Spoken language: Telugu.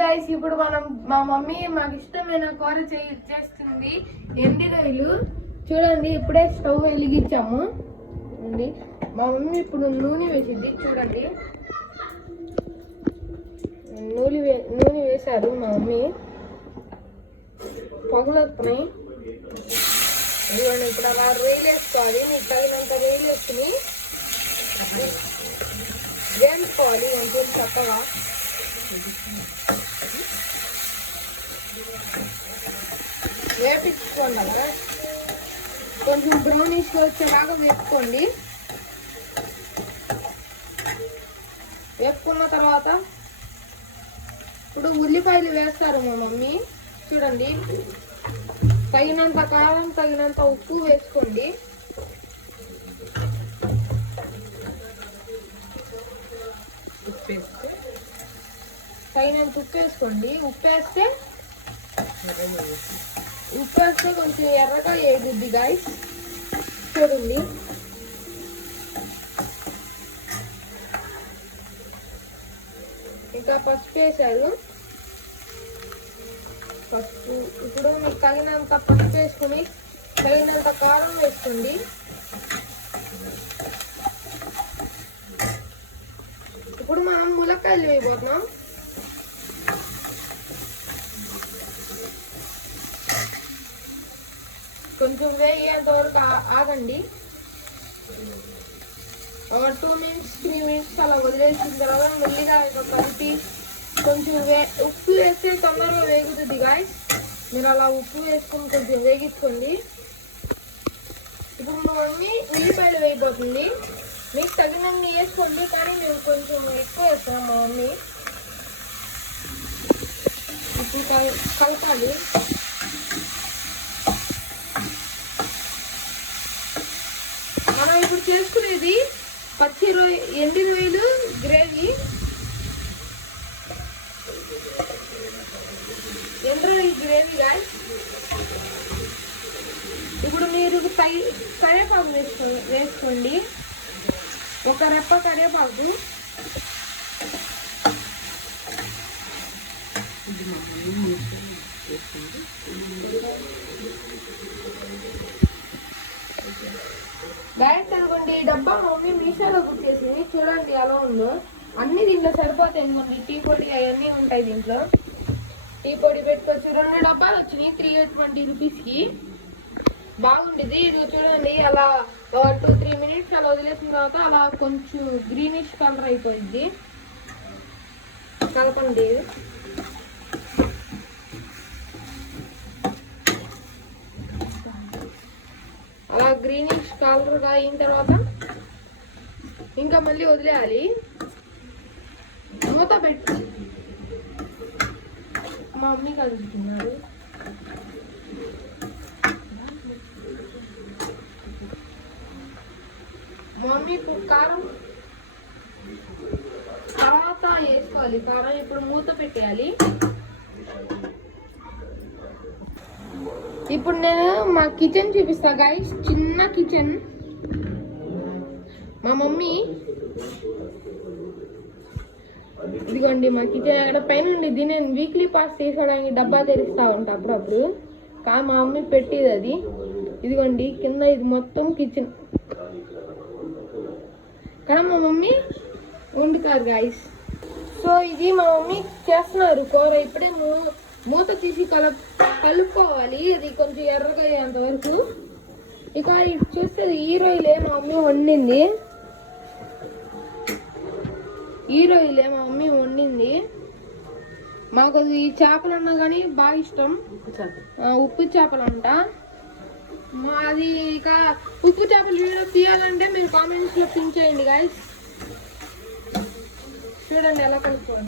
గైస్ ఇప్పుడు మా మమ్మీ మాకు ఇష్టమైన కూర చేస్తుంది ఎండి రొయ్యలు. చూడండి ఇప్పుడే స్టవ్ వెలిగించాము అండి. మా మమ్మీ ఇప్పుడు నూనె వేసింది. చూడండి నూనె వేశారు మా మమ్మీ. పగులొస్తున్నాయి. ఇదిగోండి ఇప్పుడు అలా రొయ్యలు వేసుకోవాలి. మీకు తగినంత రొయ్యలు వేసుకుని వేసుకోవాలి కొంచెం చక్కగా. వేపించుకోండి అలా కొంచెం బ్రౌనిష్ వచ్చేలాగా వేపుకోండి. వేపుకున్న తర్వాత ఇప్పుడు ఉల్లిపాయలు వేస్తారు మా మమ్మీ. చూడండి తగినంత కారం తగినంత ఉప్పు వేసుకోండి. తగినంత ఉప్పు వేసుకోండి. ఉప్పు వేస్తే కొంచెం ఎర్రగా వేగుద్ది గాయ్స్. చూడండి ఇంకా పసుపు వేసారు. పసుపు ఇప్పుడు మీకు తగినంత పసుపు వేసుకుని తగినంత కారం వేసుకోండి. ఇప్పుడు మనం ములక్కాయలు వేయబోతున్నాం. కొంచెం వేగేంత వరకు ఆగండి. 2 minutes 3 minutes అలా వదిలేసిన తర్వాత మెల్లిగా కలిపి కొంచెం ఉప్పు వేస్తే తొందరగా వేగుతుంది గాయ్స్. మీరు అలా ఉప్పు వేసుకుని కొంచెం వేగించుకోండి. ఇప్పుడు మా మమ్మీ ఉల్లిపాయలు వేయబోతుంది. మీకు తగినన్ని వేసుకోండి, కానీ మేము కొంచెం ఎక్కువ వేస్తాం మా మమ్మీ. ఇప్పుడు కలపాలి. మనం ఇప్పుడు చేసుకునేది పచ్చి ఎండి రొయ్యలు గ్రేవీ. ఎండు రొయ్యలు గ్రేవీ గాయ్స్. ఇప్పుడు మీరు కరివేపాకు వేసుకోండి. ఒక రెప్ప కరివేపాకు. గాయస్ అనుకోండి ఈ డబ్బా మమ్మీ మీషోలో బుక్ చేసింది. చూడండి ఎలా ఉందో. అన్ని దీంట్లో సరిపోతాయి అనుకోండి. టీ పొడి అవన్నీ ఉంటాయి దీంట్లో. టీ పొడి పెట్టుకోవచ్చు. 2 డబ్బాలు వచ్చినాయి 320 రూపీస్కి. బాగుండేది. ఇది చూడండి అలా 2-3 minutes అలా వదిలేసిన తర్వాత అలా కొంచెం గ్రీనిష్ కలర్ అయిపోయింది. కలపండి. అలా గ్రీనిష్ కలర్గా అయిన తర్వాత ఇంకా మళ్ళీ వదిలేయాలి. మూత పెట్టి మా మమ్మీ కలుపుతున్నారు. మమ్మీ కారం తర్వాత వేసుకోవాలి. కారం ఇప్పుడు మూత పెట్టేయాలి. ఇప్పుడు నేను మా కిచెన్ చూపిస్తా గైస్. చిన్న కిచెన్. మా మమ్మీ ఇదిగోండి మా కిచెన్. అక్కడ పైన ఉండిద్ది. నేను వీక్లీ పాస్ తీసుకోవడానికి డబ్బా తెరుస్తా ఉంటా అప్పుడప్పుడు. మా మమ్మీ పెట్టిది అది. ఇదిగోండి కింద ఇది మొత్తం కిచెన్. కానీ మా మమ్మీ వండుతారు గాయస్. సో ఇది మా మమ్మీ చేస్తున్నారు కూర. ఇప్పుడే మూత తీసి కలుపుకోవాలి. అది కొంచెం ఎర్రగా అయ్యేంత వరకు. ఇక చూస్తే ఈ రొయ్యలే మా మమ్మీ వండింది. మాకు అది ఈ చేపలు అన్నా కానీ బాగా ఇష్టం. ఉప్పు చేపలు అంట. మాది ఇక ఉప్పు చేపలు వీడియో తీయాలంటే మీరు కామెంట్స్లో పిన్ చేయండి గాయస్. చూడండి ఎలా కలుపుకోవాలి.